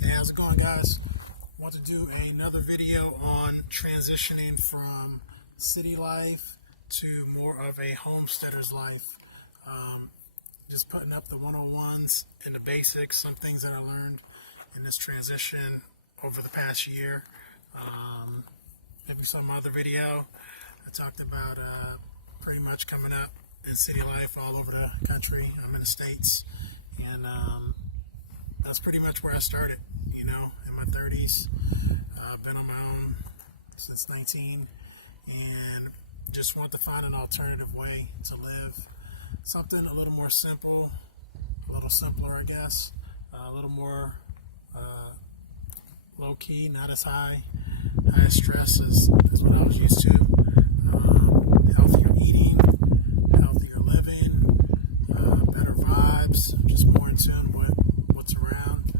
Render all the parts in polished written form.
Hey, how's it going, guys? I want to do another video on transitioning from city life to more of a homesteader's life. Just putting up the 101s and the basics, some things that I learned in this transition over the past year. Maybe some other video I talked about pretty much coming up in city life all over the country. I'm in the States, and that's pretty much where I started, in my 30s. I've been on my own since 19 and just want to find an alternative way to live. Something a little more simple, a little simpler, I guess, a little more low-key, not as high stress as what I was used to. Healthier eating, healthier living, better vibes, just more in tune with what's around.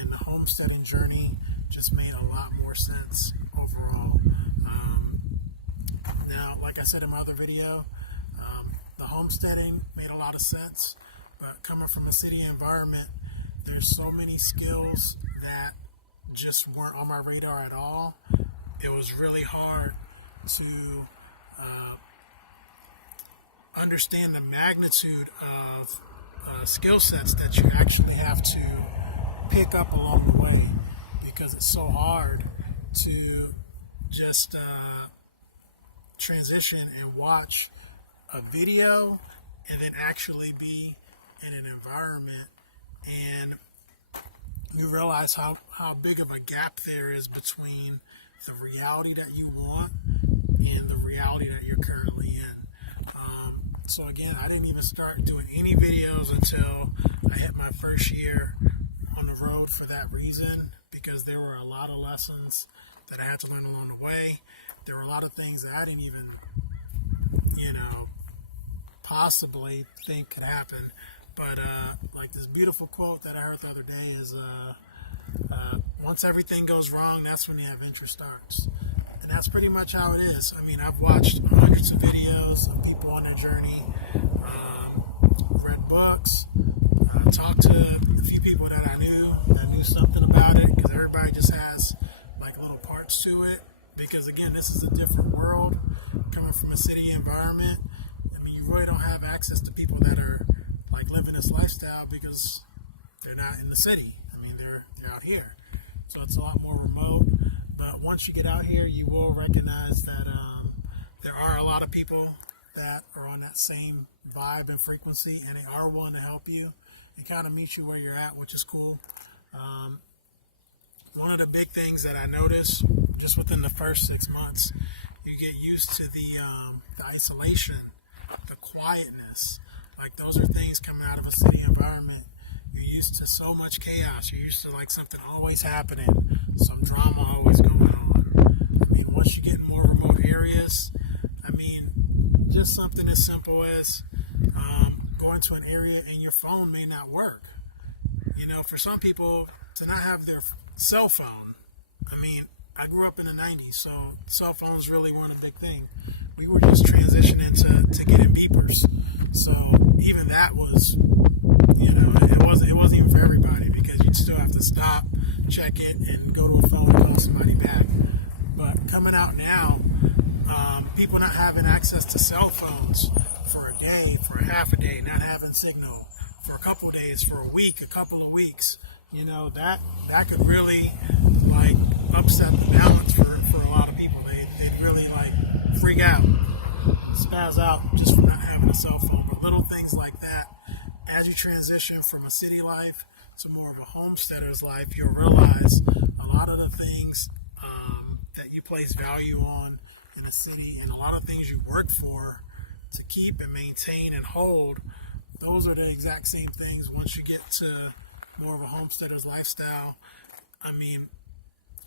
And the homesteading journey just made a lot more sense overall. Now, like I said in my other video, the homesteading made a lot of sense, but coming from a city environment, there's so many skills that just weren't on my radar at all. It was really hard to understand the magnitude of skill sets that you actually have to pick up along the way, because it's so hard to just transition and watch a video and then actually be in an environment, and you realize how big of a gap there is between the reality that you want and the reality that you're currently in. So again, I didn't even start doing any videos until I hit my first year on the road for that reason, because there were a lot of lessons that I had to learn along the way. There were a lot of things that I didn't even, possibly think could happen. But like this beautiful quote that I heard the other day is, once everything goes wrong, that's when the adventure starts. And that's pretty much how it is. I mean, I've watched hundreds of videos of people on their journey, read books, talked to a few people that I knew something about it, because everybody just has like little parts to it. Because again, this is a different world coming from a city environment. I mean, you really don't have access to people that are like living this lifestyle because they're not in the city. I mean, they're out here, so it's a lot more remote. But once you get out here, you will recognize that there are a lot of people that are on that same vibe and frequency, and they are willing to help you and kind of meet you where you're at, which is cool. One of the big things that I noticed just within the first 6 months, you get used to the isolation, the quietness. Like, those are things coming out of a city environment. You're used to so much chaos. You're used to like something always happening, some drama always going on. I mean, once you get in more remote areas, just something as simple as going to an area and your phone may not work. For some people to not have their cell phone, I grew up in the 90s, so cell phones really weren't a big thing. We were just transitioning to getting beepers. So even that was, it wasn't even for everybody, because you'd still have to stop, check it, and go to a phone and call somebody back. But coming out now, people not having access to cell phones for a day, for a half a day, not having signal for a couple of days, for a week, a couple of weeks, that could really like upset the balance for a lot of people. They'd really like freak out, spaz out just from not having a cell phone. But little things like that, as you transition from a city life to more of a homesteader's life, you'll realize a lot of the things that you place value on in a city, and a lot of things you work for to keep and maintain and hold, those are the exact same things once you get to more of a homesteader's lifestyle.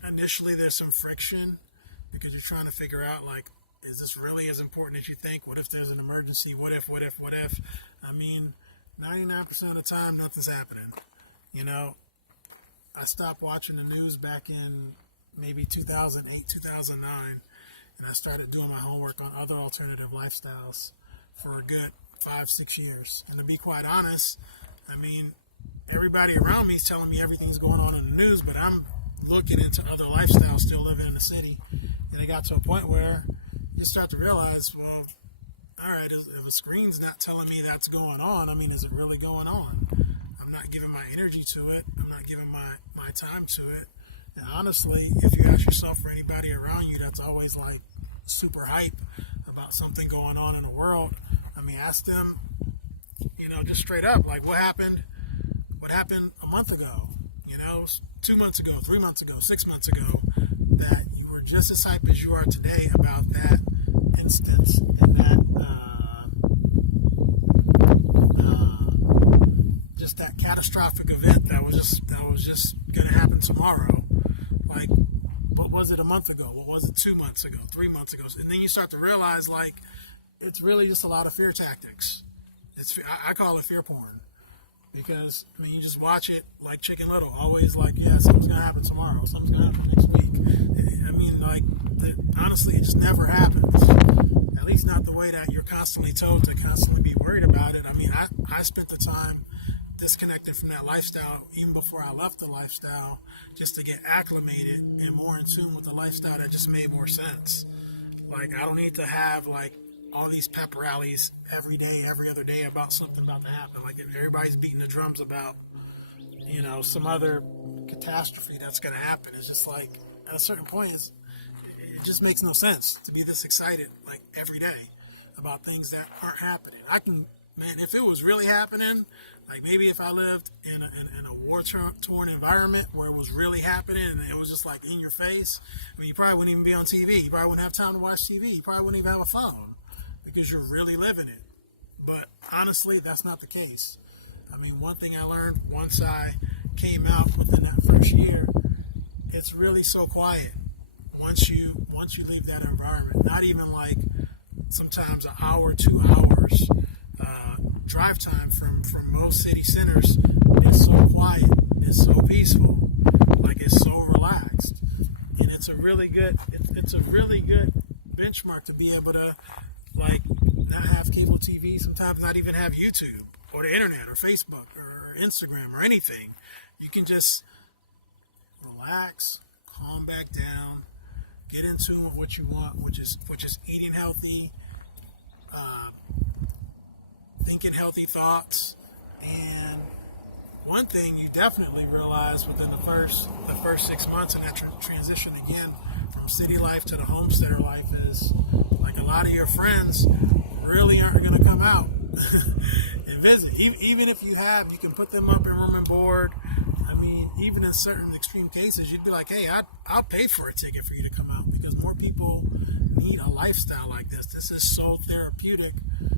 Initially there's some friction, because you're trying to figure out, like, is this really as important as you think? What if there's an emergency? What if? 99% of the time, nothing's happening. I stopped watching the news back in maybe 2008, 2009, and I started doing my homework on other alternative lifestyles for a good 5-6 years. And to be quite honest, everybody around me is telling me everything's going on in the news, but I'm looking into other lifestyles, still living in the city. And it got to a point where you start to realize, well, all right, if a screen's not telling me that's going on, I mean, is it really going on? I'm not giving my energy to it. I'm not giving my time to it. And honestly, if you ask yourself or anybody around you that's always like super hype about something going on in the world, I mean, ask them, just straight up, like what happened a month ago, 2 months ago, 3 months ago, 6 months ago, that you were just as hype as you are today about that instance and that just that catastrophic event that was just going to happen tomorrow. Like, what was it a month ago? What was it 2 months ago, 3 months ago? And then you start to realize, like, it's really just a lot of fear tactics. I call it fear porn. Because, I mean, you just watch it like Chicken Little. Always like, yeah, something's going to happen tomorrow. Something's going to happen next week. I mean, like, honestly, it just never happens. At least not the way that you're constantly told to constantly be worried about it. I mean, I spent the time disconnected from that lifestyle even before I left the lifestyle, just to get acclimated and more in tune with the lifestyle that just made more sense. Like, I don't need to have, like, all these pep rallies every day, every other day about something about to happen. Like, if everybody's beating the drums about, some other catastrophe that's going to happen, it's just like, at a certain point, it just makes no sense to be this excited, like, every day about things that aren't happening. If it was really happening, like maybe if I lived in a war-torn environment where it was really happening and it was just like in your face, I mean, you probably wouldn't even be on TV. You probably wouldn't have time to watch TV. You probably wouldn't even have a phone because you're really living it. But honestly, that's not the case. I mean, one thing I learned once I came out within that first year, it's really so quiet once you leave that environment. Not even like sometimes an hour, 2 hours drive time from most city centers. It's so quiet, it's so peaceful, like it's so relaxed, and it's a really good benchmark to be able to like not have cable TV, sometimes not even have YouTube or the internet or Facebook or Instagram or anything. You can just relax, calm back down, get in tune with what you want, which is eating healthy, thinking healthy thoughts. And one thing you definitely realize within the first 6 months of that transition again from city life to the homesteader life is like a lot of your friends really aren't going to come out and visit. Even if you can put them up in room and board. I mean, even in certain extreme cases, you'd be like, hey, I'll pay for a ticket for you to come out, because more people need a lifestyle like this. This is so therapeutic.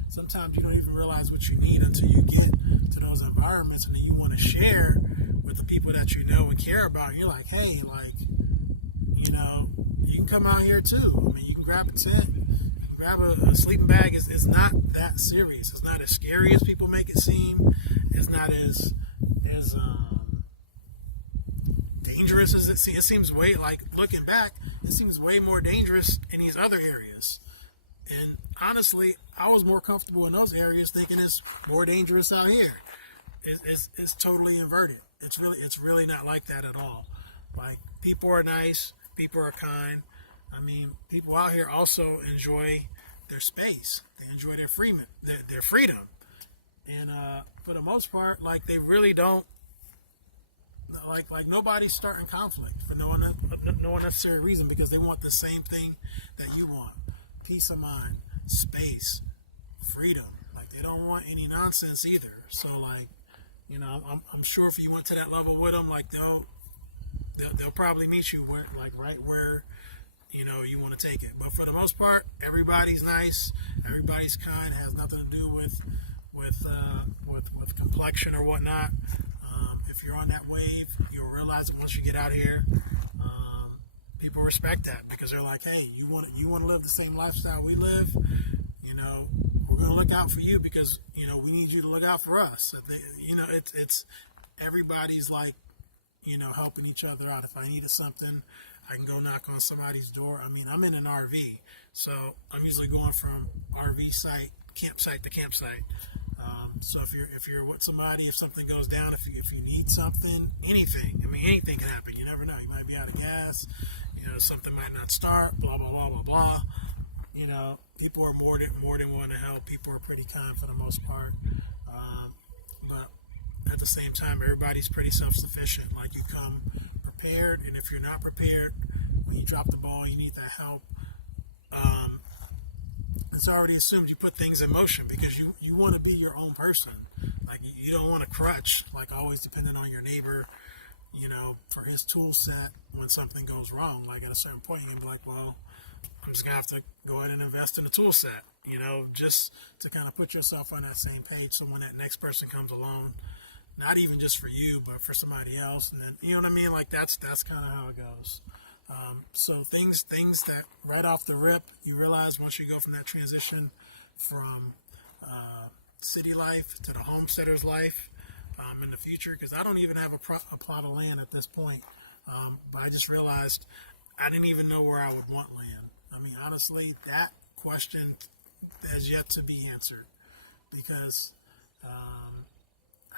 Sometimes you don't even realize what you need until you get to those environments, and then you want to share with the people that you know and care about. You're like, hey, like, you can come out here too. I mean, you can grab a tent, grab a sleeping bag. It's not that serious. It's not as scary as people make it seem. It's not as dangerous as it seems. It seems way, like, looking back, it seems way more dangerous in these other areas. And honestly, I was more comfortable in those areas thinking it's more dangerous out here. It's totally inverted. It's really not like that at all. Like, people are nice, people are kind. I mean, people out here also enjoy their space. They enjoy their freedom. And for the most part, like, they really don't, like nobody's starting conflict for no unnecessary reason, because they want the same thing that you want: peace of mind, space, freedom. Like, they don't want any nonsense either. So, like, I'm sure if you went to that level with them, like, they'll probably meet you right where you want to take it. But for the most part, everybody's nice, everybody's kind. It has nothing to do with complexion or whatnot. If you're on that wave, you'll realize it once you get out here. People respect that, because they're like, hey, you want to live the same lifestyle we live. We're going to look out for you, because we need you to look out for us. It's everybody's like, helping each other out. If I needed something, I can go knock on somebody's door. I mean, I'm in an RV, so I'm usually going from RV campsite to campsite. So if you're with somebody, if something goes down, if you need something, anything, I mean, anything can happen. You never know. You might be out of gas. Something might not start. Blah blah blah blah blah. People are more than willing to help. People are pretty kind for the most part. But at the same time, everybody's pretty self-sufficient. Like, you come prepared, and if you're not prepared, when you drop the ball, you need that help. It's already assumed you put things in motion because you want to be your own person. Like, you don't want to crutch, like always depending on your neighbor, for his tool set when something goes wrong. Like, at a certain point, you're going to be like, well, I'm just going to have to go ahead and invest in a tool set, just to kind of put yourself on that same page. So when that next person comes along, not even just for you, but for somebody else, and then, you know what I mean? Like, that's kind of how it goes. So things that right off the rip, you realize once you go from that transition from city life to the homesteader's life in the future, because I don't even have a plot of land at this point, but I just realized I didn't even know where I would want land. I mean, honestly, that question has yet to be answered, because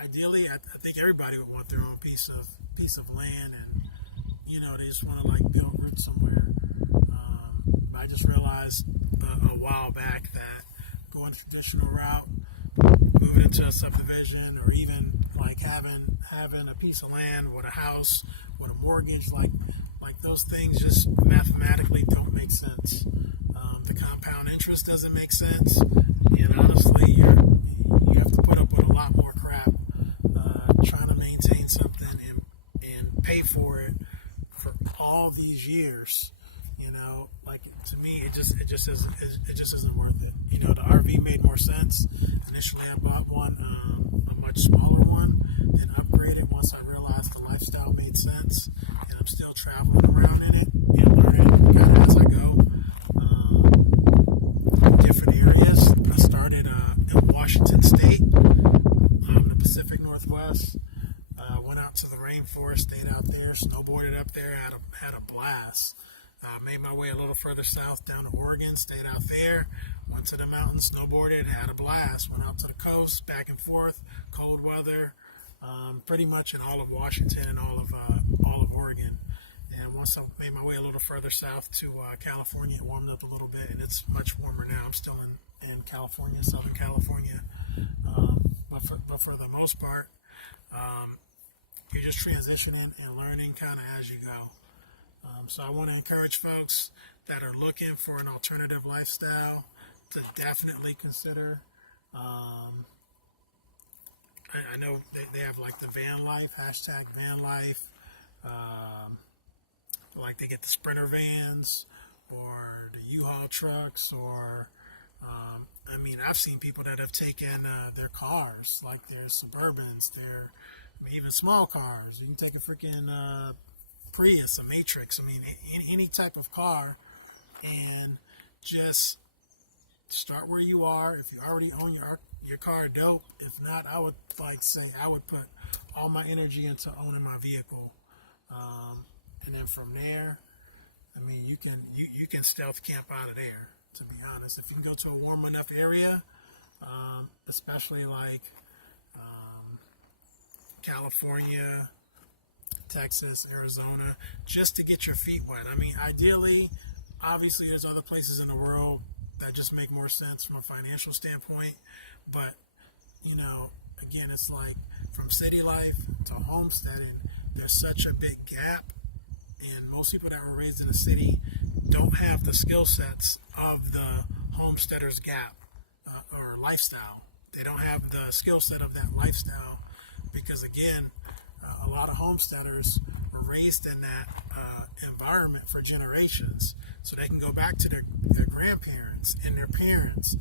ideally, I think everybody would want their own piece of land, and they just want to like build roots somewhere. But I just realized a while back that going the traditional route, moving into a subdivision, or even like having a piece of land with a house, with a mortgage, like those things just mathematically don't make sense. The compound interest doesn't make sense, and honestly, you have to put up with a lot more crap trying to maintain something and pay for it for all these years. Like, to me, it just isn't worth it. The RV made more sense. Initially, I bought one, a much smaller one, and upgraded once I realized the lifestyle made sense. And I'm still traveling around in it and learning kind of as I go. Different areas. I started in Washington State, the Pacific Northwest. Went out to the rainforest, stayed out there, snowboarded up there, had a blast. Made my way a little further south down to Oregon, stayed out there, went to the mountains, snowboarded, had a blast. Went out to the coast, back and forth, cold weather, pretty much in all of Washington and all of Oregon. And once I made my way a little further south to California, it warmed up a little bit, and it's much warmer now. I'm still in California, Southern California. But for the most part, you're just transitioning and learning kind of as you go. So I want to encourage folks that are looking for an alternative lifestyle to definitely consider. I know they have like the van life, #van life. Like, they get the Sprinter vans or the U-Haul trucks, or I've seen people that have taken their cars, like their Suburbans, even small cars. You can take a freaking Prius, a Matrix, any type of car, and just start where you are. If you already own your car, dope. If not, I would I would put all my energy into owning my vehicle, and then from there, you can stealth camp out of there. To be honest, if you can go to a warm enough area, especially like California, Texas, Arizona, just to get your feet wet. Ideally, obviously, there's other places in the world that just make more sense from a financial standpoint, but again, it's like from city life to homesteading, there's such a big gap, and most people that were raised in a city don't have the skill sets of the homesteader's gap or lifestyle. They don't have the skill set of that lifestyle because, again, a lot of homesteaders were raised in that environment for generations, so they can go back to their grandparents and their parents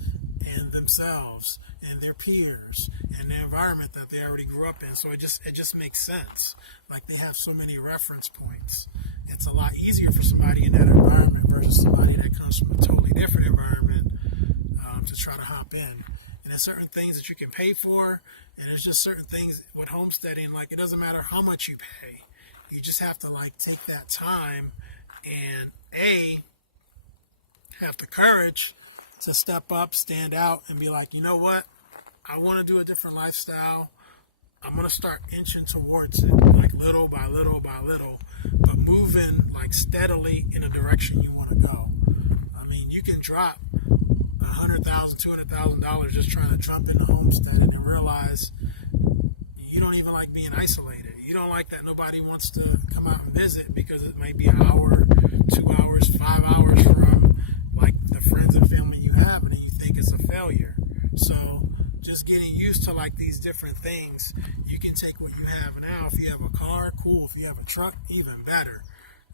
and themselves and their peers and the environment that they already grew up in. So it just makes sense. Like, they have so many reference points. It's a lot easier for somebody in that environment versus somebody that comes from a totally different environment to try to hop in. And there's certain things that you can pay for, and there's just certain things with homesteading, like, it doesn't matter how much you pay. You just have to take that time and have the courage to step up, stand out, and be like, you know what? I want to do a different lifestyle. I'm going to start inching towards it, like little by little by little, but moving like steadily in a direction you want to go. I mean, you can drop $100,000, $200,000 just trying to jump into homesteading and realize you don't even like being isolated. You don't like that nobody wants to come out and visit because it might be an hour, 2 hours, 5 hours from like the friends and family you have, and then you think it's a failure. So just getting used to like these different things. You can take what you have now. If you have a car, cool. If you have a truck, even better.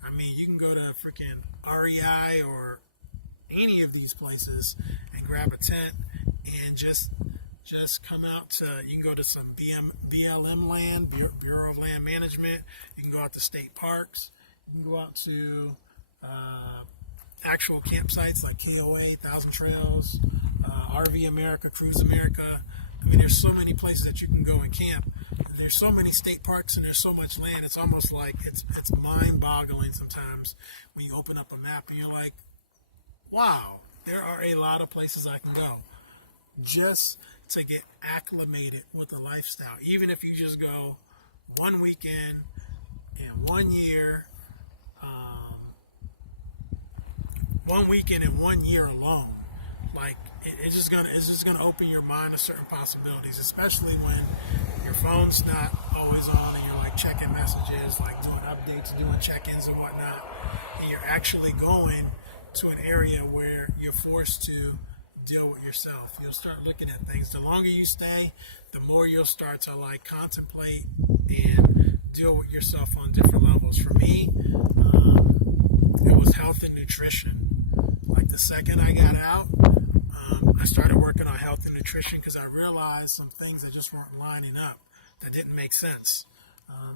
I mean, you can go to freaking REI or any of these places and grab a tent and just come out to, you can go to some BLM land, Bureau of Land Management. You can go out to state parks. You can go out to actual campsites like KOA, Thousand Trails, RV America, Cruise America. I mean, there's so many places that you can go and camp. There's so many state parks and there's so much land. It's almost like it's mind-boggling sometimes when you open up a map and you're like, wow, there are a lot of places I can go just to get acclimated with the lifestyle. Even if you just go one weekend in 1 year, 1 weekend in 1 year alone, like it's just gonna open your mind to certain possibilities, especially when your phone's not always on and you're like checking messages, like doing updates, doing check-ins and whatnot, and you're actually going to an area where you're forced to deal with yourself. You'll start looking at things. The longer you stay, the more you'll start to like contemplate and deal with yourself on different levels. For me, it was health and nutrition. Like the second I got out, I started working on health and nutrition because I realized some things that just weren't lining up, that didn't make sense.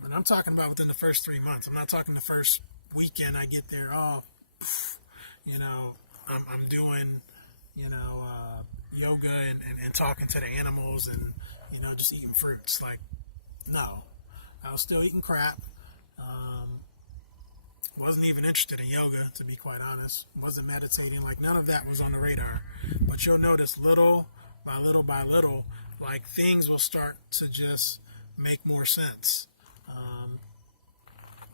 And I'm talking about within the first 3 months. I'm not talking the first weekend I get there. Oh, I'm doing, yoga and talking to the animals and, just eating fruits. Like, no, I was still eating crap. Wasn't even interested in yoga, to be quite honest. Wasn't meditating. Like, none of that was on the radar. But you'll notice little by little by little, like, things will start to just make more sense.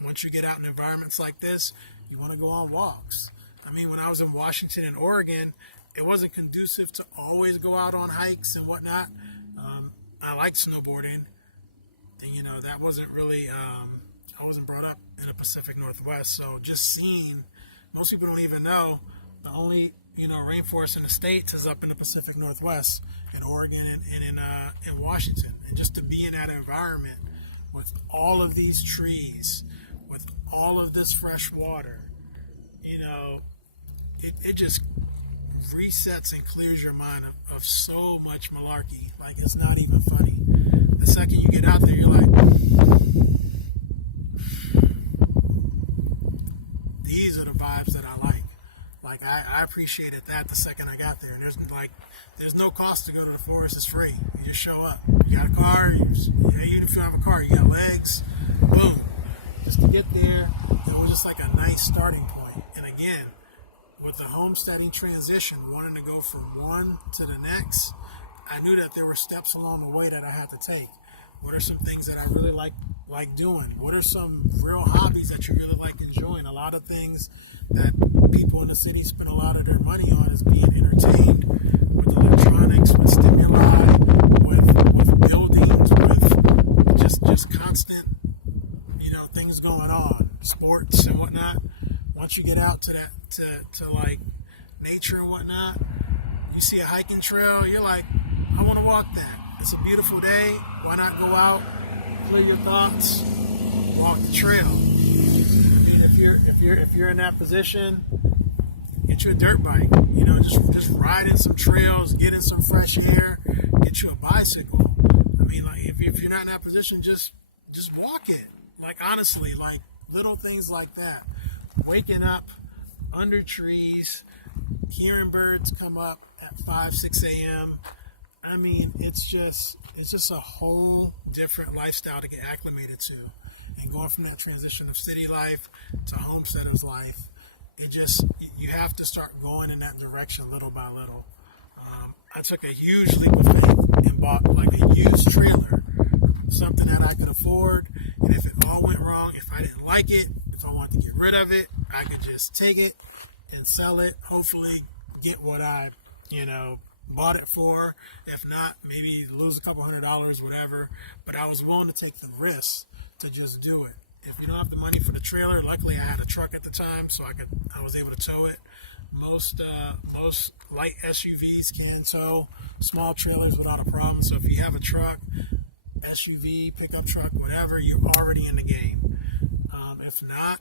Once you get out in environments like this, you want to go on walks. I mean, when I was in Washington and Oregon, it wasn't conducive to always go out on hikes and whatnot. I liked snowboarding. And, that wasn't really... I wasn't brought up in the Pacific Northwest, so just seeing, most people don't even know, the only, rainforest in the States is up in the Pacific Northwest, in Oregon and in Washington. And just to be in that environment with all of these trees, with all of this fresh water, it just resets and clears your mind of so much malarkey. Like, it's not even funny. The second you get out there, you're like, these are the vibes that I like. Like, I appreciated that the second I got there. There's no cost to go to the forest. It's free. You just show up. You got a car. Even if you have a car, you got legs. Boom. Just to get there, it was just like a nice starting point. And again, with the homesteading transition, wanting to go from one to the next, I knew that there were steps along the way that I had to take. What are some things that I really like doing? What are some real hobbies that you really like enjoying? A lot of things that people in the city spend a lot of their money on is being entertained with electronics, with stimuli, with buildings, with just constant, things going on, sports and whatnot. Once you get out to that, to like nature and whatnot, you see a hiking trail, you're like, I want to walk that. It's a beautiful day. Why not go out, clear your thoughts, walk the trail? I mean, if you're in that position, get you a dirt bike. Just ride in some trails, get in some fresh air, get you a bicycle. I mean, like if you're not in that position, just walk it. Like, honestly, like little things like that. Waking up under trees, hearing birds come up at 5, 6 a.m. I mean, it's just a whole different lifestyle to get acclimated to. And going from that transition of city life to homesteader's life, you have to start going in that direction little by little. I took a huge leap of faith and bought like a used trailer, something that I could afford. And if it all went wrong, if I didn't like it, if I wanted to get rid of it, I could just take it and sell it. Hopefully, get what I, bought it for. If not, maybe lose a couple $100, whatever. But I was willing to take the risk to just do it. If you don't have the money for the trailer, luckily I had a truck at the time, so I was able to tow it. Most light SUVs can tow small trailers without a problem. So if you have a truck, SUV, pickup truck, whatever, you're already in the game. If not,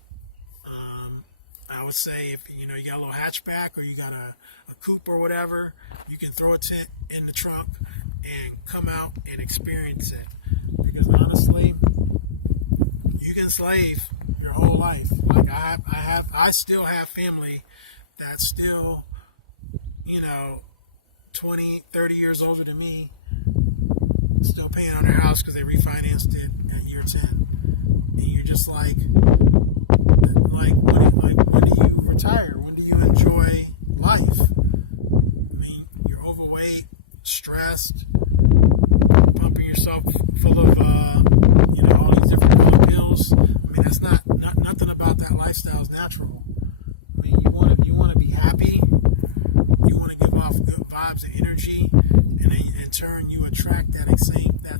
I would say if you got a little hatchback or you got a coupe or whatever, you can throw a tent in the trunk and come out and experience it. Because honestly, you can slave your whole life. Like I still have family that's still, 20, 30 years older than me, still paying on their house because they refinanced it at year 10. And you're just like when do you retire? When do you enjoy life? I mean, you're overweight, stressed, pumping yourself full of, all these different kind of pills. I mean, that's not nothing about that lifestyle is natural. I mean, you want to be happy. You want to give off good vibes and energy, and then in turn, you attract that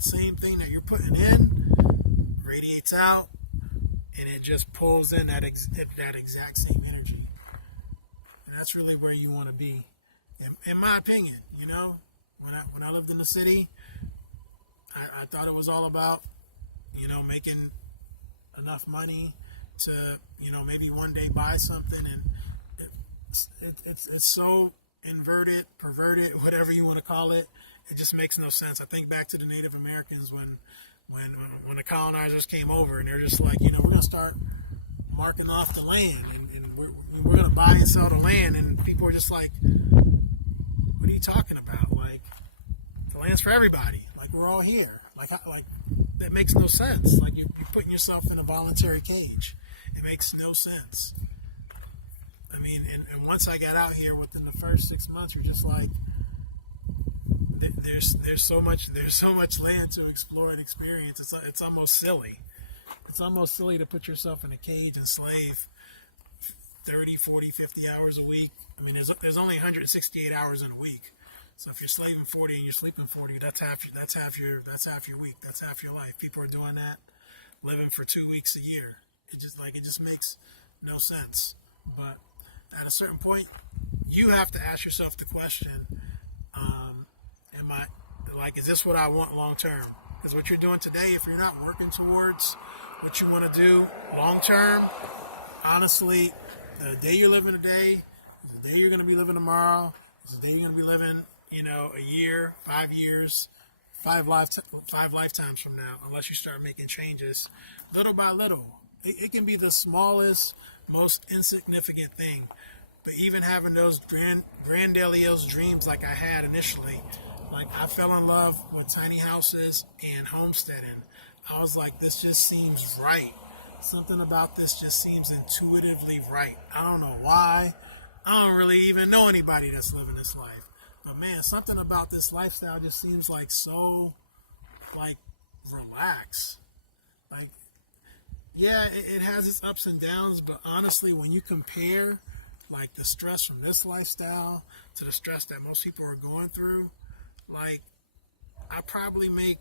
same thing that you're putting in, radiates out, and it just pulls in that exact same energy. And that's really where you want to be, in my opinion. When I lived in the city, I thought it was all about, making enough money to, maybe one day buy something, and it's so inverted, perverted, whatever you want to call it. It just makes no sense. I think back to the Native Americans when the colonizers came over, and they're just like, we're going to start marking off the land, and we're going to buy and sell the land, and people are just like, what are you talking about? Like, the land's for everybody. Like, we're all here. Like that makes no sense. Like, you're putting yourself in a voluntary cage. It makes no sense. I mean, and once I got out here, within the first 6 months, you're just like, there's so much land to explore and experience. It's almost silly. It's almost silly to put yourself in a cage and slave 30, 40, 50 hours a week. I mean, there's only 168 hours in a week. So if you're slaving 40 and you're sleeping 40, that's half your week. That's half your life. People are doing that, living for 2 weeks a year. It just makes no sense. But at a certain point, you have to ask yourself the question, is this what I want long term? Because what you're doing today, if you're not working towards what you want to do long term, honestly, the day you're living today, the day you're going to be living tomorrow, the day you're going to be living, a year, 5 years, five lifetimes from now, unless you start making changes little by little. It can be the smallest, most insignificant thing. But even having those grandiose dreams like I had initially, like I fell in love with tiny houses and homesteading. I was like, this just seems right. Something about this just seems intuitively right. I don't know why. I don't really even know anybody that's living this life. But man, something about this lifestyle just seems like so, relaxed. Like, yeah, it has its ups and downs, but honestly, when you compare, the stress from this lifestyle to the stress that most people are going through, I probably make,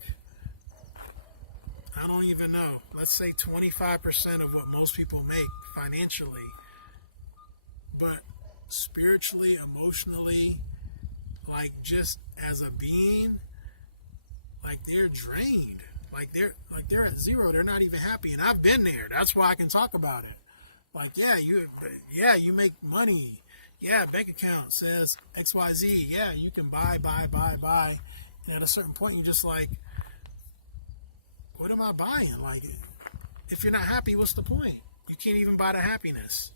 I don't even know, let's say 25% of what most people make financially. But spiritually, emotionally, just as a being, they're drained. They're at zero. They're not even happy. And I've been there. That's why I can talk about it. You make money. Yeah, bank account says XYZ. Yeah, you can buy. And at a certain point, you're just like, what am I buying? If you're not happy, what's the point? You can't even buy the happiness.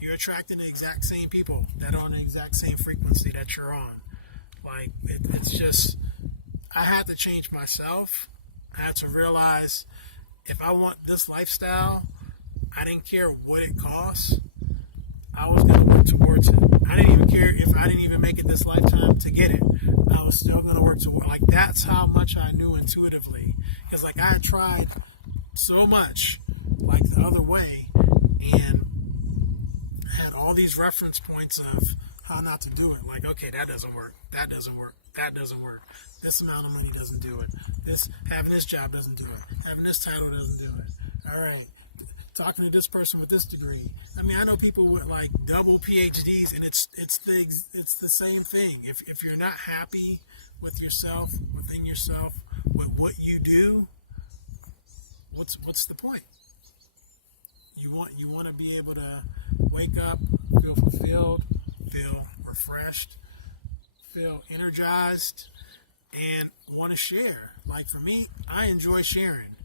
You're attracting the exact same people that are on the exact same frequency that you're on. It's just, I had to change myself. I had to realize if I want this lifestyle, I didn't care what it costs. I was going to work towards it. I didn't even care if I didn't even make it this lifetime to get it. I was still going to work towards it. Like, that's how much I knew intuitively. Because, like, I had tried so much, like, the other way, and had all these reference points of how not to do it. Like, okay, that doesn't work. That doesn't work. That doesn't work. This amount of money doesn't do it. Having this job doesn't do it. Having this title doesn't do it. All right. Talking to this person with this degree. I mean, I know people with like double PhDs, and it's the same thing. If you're not happy with yourself, within yourself, with what you do, what's the point? You want to be able to wake up, feel fulfilled, feel refreshed, feel energized, and want to share. Like, for me, I enjoy sharing,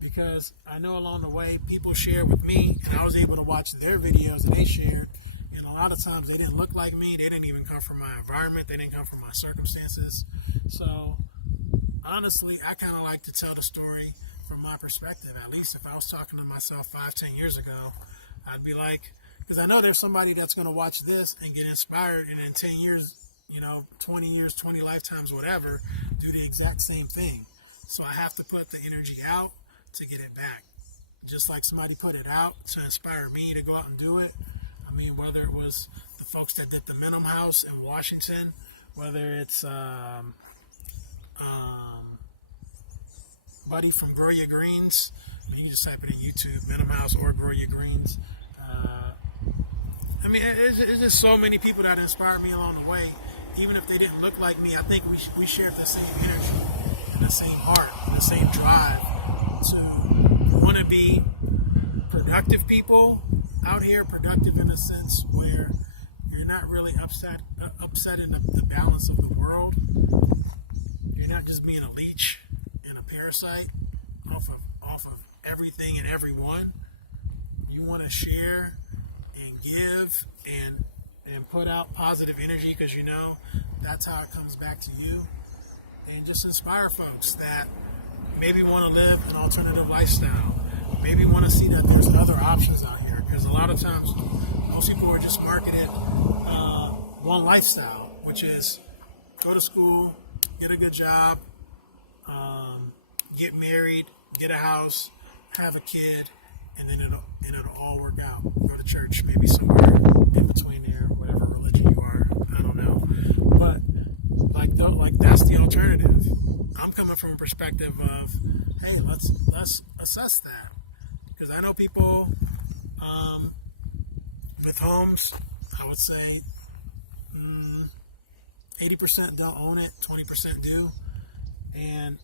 because I know along the way people share with me, and I was able to watch their videos that they shared, and a lot of times they didn't look like me, they didn't even come from my environment, they didn't come from my circumstances. So honestly, I kind of like to tell the story from my perspective. At least if I was talking to myself 5-10 years ago, I'd be like, because I know there's somebody that's going to watch this and get inspired, and in 10 years, 20 years, 20 lifetimes, whatever, do the exact same thing. So I have to put the energy out to get it back. Just like somebody put it out to inspire me to go out and do it. I mean, whether it was the folks that did the Minimum House in Washington, whether it's Buddy from Grow Your Greens. I mean, you just type it in YouTube, Minimum House or Grow Your Greens. I mean, it's just so many people that inspired me along the way. Even if they didn't look like me, I think we shared the same energy and the same heart and the same drive to want to be productive people out here, productive in a sense where you're not really upsetting the balance of the world. You're not just being a leech and a parasite off of everything and everyone. You want to share and give and put out positive energy, because that's how it comes back to you. And just inspire folks that maybe want to live an alternative lifestyle, maybe want to see that there's other options out here, because a lot of times most people are just marketed one lifestyle, which is go to school, get a good job, get married, get a house, have a kid, and then it'll all work out. Go to church, maybe somewhere in between there, whatever religion you are, I don't know. But like that's the alternative. I'm coming from a perspective of, hey, let's assess that, because I know people with homes. I would say 80% don't own it, 20% do, and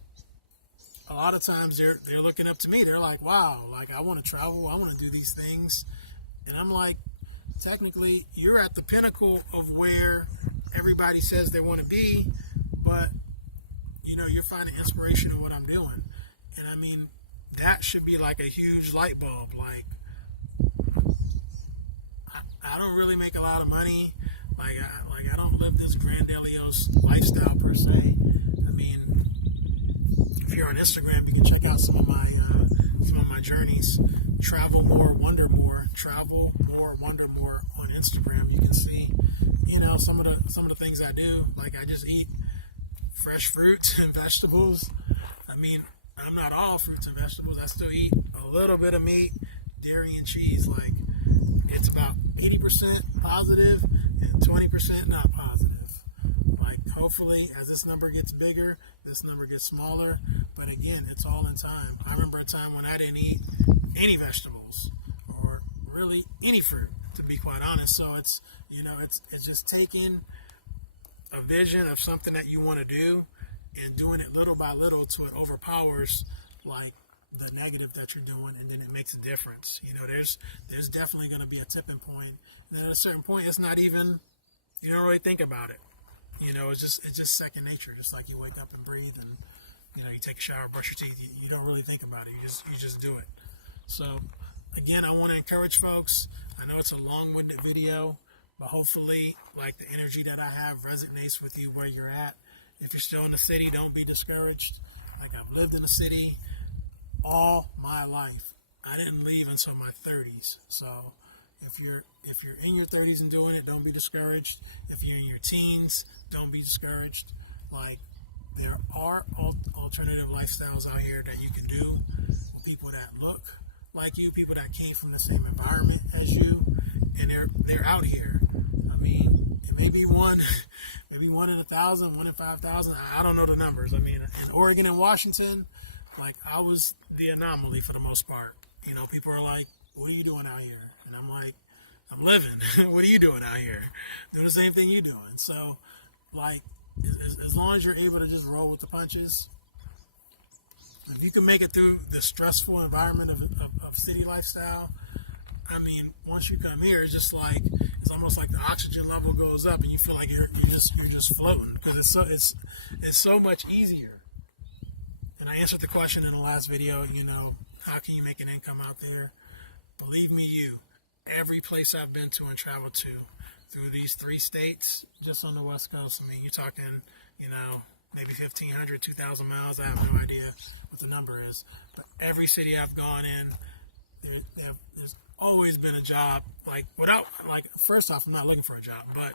a lot of times they're looking up to me. They're like, wow, like, I want to travel, I want to do these things. And I'm like, technically, you're at the pinnacle of where everybody says they want to be, but you're finding inspiration in what I'm doing. And I mean, that should be like a huge light bulb. Like, I don't really make a lot of money. I don't live this grandiose lifestyle per se. I mean, if you're on Instagram, you can check out some of my journeys. Travel more, wonder more. Travel more, wonder more on Instagram. You can see, some of the things I do. Like, I just eat fresh fruits and vegetables. I mean, I'm not all fruits and vegetables. I still eat a little bit of meat, dairy, and cheese. Like, it's about 80% positive and 20% not positive. Like, hopefully, as this number gets bigger, this number gets smaller. But again, it's all in time. I remember a time when I didn't eat any vegetables or really any fruit, to be quite honest. So it's just taking a vision of something that you want to do and doing it little by little till it overpowers like the negative that you're doing, and then it makes a difference. There's definitely going to be a tipping point, and then at a certain point, it's not even, you don't really think about it. It's just second nature. Just like you wake up and breathe, and you take a shower, brush your teeth. You don't really think about it. You just do it. So again, I want to encourage folks. I know it's a long-winded video, but hopefully, like, the energy that I have resonates with you where you're at. If you're still in the city, don't be discouraged. Like, I've lived in the city all my life. I didn't leave until my 30s. So, If you're in your 30s and doing it, don't be discouraged. If you're in your teens, don't be discouraged. Like, there are alternative lifestyles out here that you can do. People that look like you, people that came from the same environment as you, and they're out here. I mean, it may be one, maybe 1 in 1,000, 1 in 5,000. I don't know the numbers. I mean, in Oregon and Washington, like, I was the anomaly for the most part. You know, people are like, "What are you doing out here?" And I'm like, "I'm living." "What are you doing out here?" "Doing the same thing you're doing." So, like, as long as you're able to just roll with the punches, if you can make it through the stressful environment of city lifestyle, I mean, once you come here, it's just like, it's almost like the oxygen level goes up, and you feel like you're just floating, because it's so much easier. And I answered the question in the last video. You know, how can you make an income out there? Believe me, every place I've been to and traveled to through these 3 states, just on the West Coast, I mean, you're talking, you know, maybe 1,500, 2,000 miles. I have no idea what the number is. But every city I've gone in, there's always been a job. Like, first off, I'm not looking for a job. But,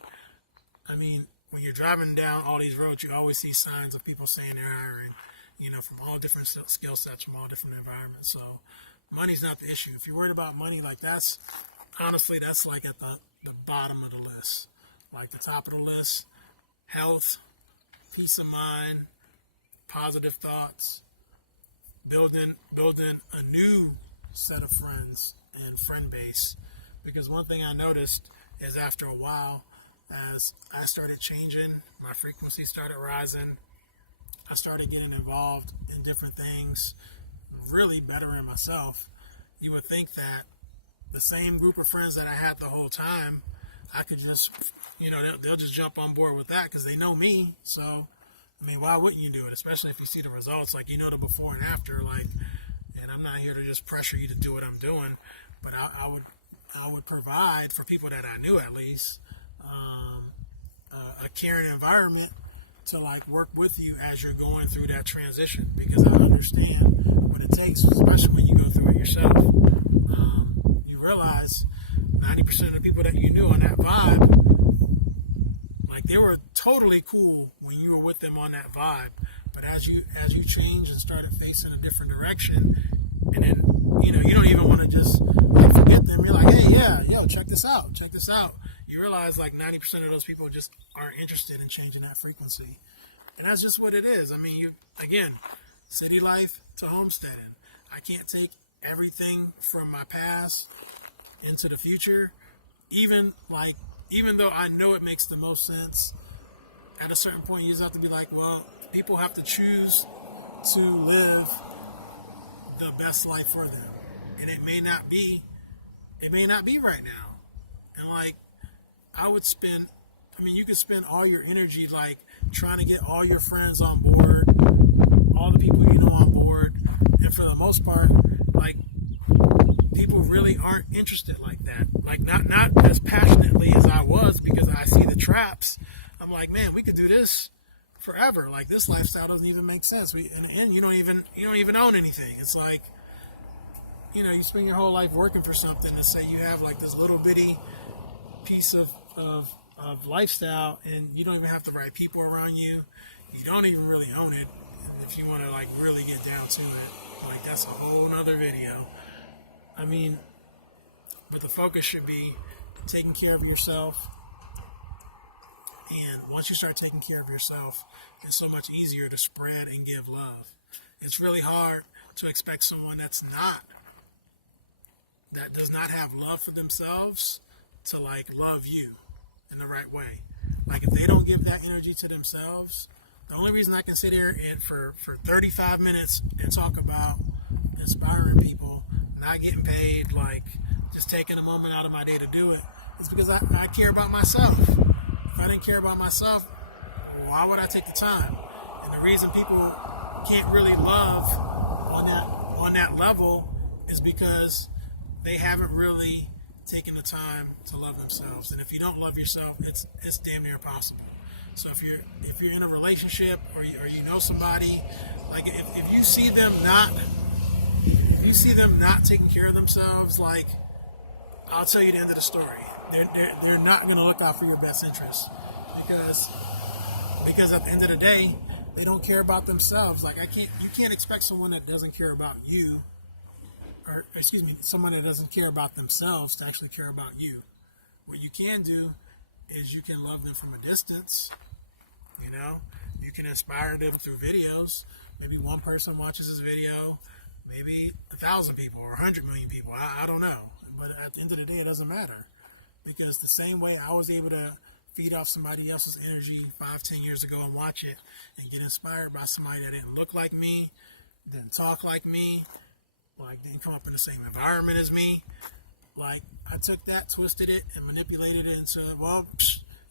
I mean, when you're driving down all these roads, you always see signs of people saying they're hiring, you know, from all different skill sets, from all different environments. So money's not the issue. If you're worried about money, like, honestly, that's like at the bottom of the list. Like, the top of the list, health, peace of mind, positive thoughts, building a new set of friends and friend base. Because one thing I noticed is, after a while, as I started changing, my frequency started rising, I started getting involved in different things, really bettering myself. You would think that the same group of friends that I had the whole time, I could just, you know, they'll just jump on board with that because they know me. So, I mean, why wouldn't you do it? Especially if you see the results, like, you know, the before and after. Like, and I'm not here to just pressure you to do what I'm doing, but I would provide for people that I knew, at least, a caring environment to, like, work with you as you're going through that transition, because I understand what it takes, especially when you go through it yourself. You realize 90% of the people that you knew on that vibe, like, they were totally cool when you were with them on that vibe. But as you change and started facing a different direction, and then, you know, you don't even want to just, like, forget them. You're like, "Hey, yeah, yo, check this out. You realize, like, 90% of those people just aren't interested in changing that frequency. And that's just what it is. I mean, again, city life to homesteading. I can't take everything from my past into the future, even though I know it makes the most sense. At a certain point, you just have to be like, well, people have to choose to live the best life for them, and it may not be right now. And, like, you could spend all your energy, like, trying to get all your friends on board, all the people you know on board, and for the most part, like, people really aren't interested like that. Like, not as passionately as I was, because I see the traps. I'm like, man, we could do this forever. Like, this lifestyle doesn't even make sense. In the end, you don't even own anything. It's like, you know, you spend your whole life working for something, and say you have, like, this little bitty piece of lifestyle, and you don't even have the right people around you. You don't even really own it. And if you want to, like, really get down to it, like, that's a whole nother video. I mean, but the focus should be taking care of yourself. And once you start taking care of yourself, it's so much easier to spread and give love. It's really hard to expect someone that does not have love for themselves to, like, love you in the right way. Like, if they don't give that energy to themselves, the only reason I can sit here and for 35 minutes and talk about inspiring people, not getting paid, like, just taking a moment out of my day to do it, is because I care about myself. If I didn't care about myself, why would I take the time? And the reason people can't really love on that level is because they haven't really taken the time to love themselves. And if you don't love yourself, it's damn near impossible. So if you're in a relationship, or you know somebody, like, if you see them not taking care of themselves, like, I'll tell you the end of the story. They're not going to look out for your best interest because at the end of the day, they don't care about themselves. Like you can't expect someone that doesn't care about you, or excuse me, someone that doesn't care about themselves to actually care about you. What you can do is you can love them from a distance. You know, you can inspire them through videos. Maybe one person watches this video, maybe 1,000 people or 100 million people. I don't know. But at the end of the day, it doesn't matter. Because the same way I was able to feed off somebody else's energy 5-10 years ago and watch it and get inspired by somebody that didn't look like me, didn't talk like me, like didn't come up in the same environment as me. Like, I took that, twisted it, and manipulated it into, well,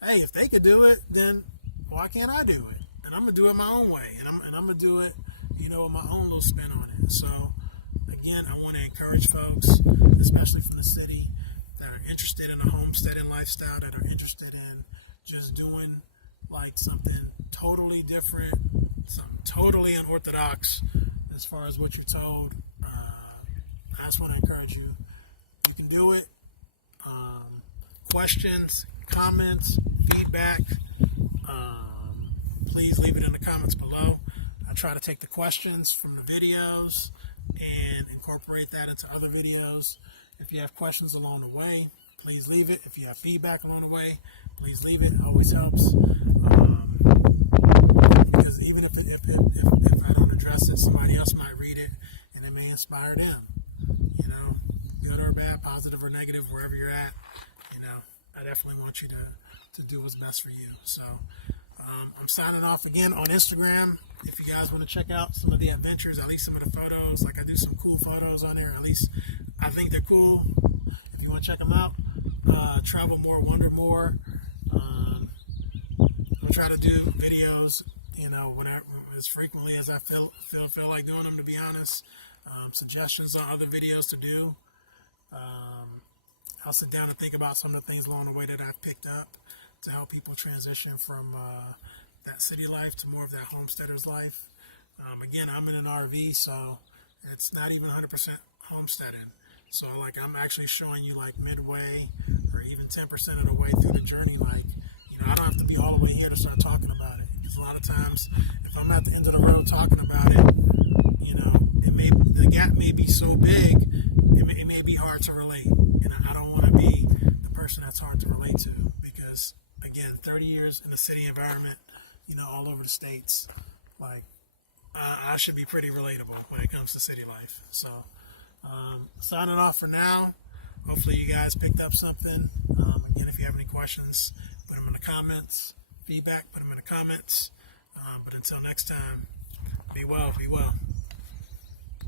hey, if they could do it, then why can't I do it? And I'm going to do it my own way. And I'm going to do it, you know, with my own little spin on it. So, again, I want to encourage folks, especially from the city, that are interested in a homesteading lifestyle, that are interested in just doing, like, something totally different, something totally unorthodox as far as what you're told. I just want to encourage you. You can do it. Questions, comments, feedback, please leave it in the comments below. I try to take the questions from the videos and incorporate that into other videos. If you have questions along the way, please leave it. If you have feedback along the way, please leave it. It always helps. Because even if I don't address it, somebody else might read it and it may inspire them. You know, good or bad, positive or negative, wherever you're at, you know, I definitely want you to do what's best for you. So I'm signing off again on Instagram. If you guys want to check out some of the adventures, at least some of the photos, like I do some cool photos on there, at least I think they're cool. If you want to check them out, travel more, wonder more. I'll try to do videos, you know, whenever, as frequently as I feel like doing them, to be honest. Suggestions on other videos to do. I'll sit down and think about some of the things along the way that I've picked up to help people transition from that city life to more of that homesteader's life. Again, I'm in an RV, so it's not even 100% homesteading. So, like, I'm actually showing you, like, midway or even 10% of the way through the journey. Like, you know, I don't have to be all the way here to start talking about it. Because a lot of times, if I'm at the end of the road talking about it, you know, the gap may be so big, it may be hard to relate. And I don't want to be the person that's hard to relate to, because, again, 30 years in the city environment, you know, all over the states, like, I should be pretty relatable when it comes to city life. So, signing off for now. Hopefully you guys picked up something. Again, if you have any questions, put them in the comments. Feedback, put them in the comments. But until next time, be well, be well.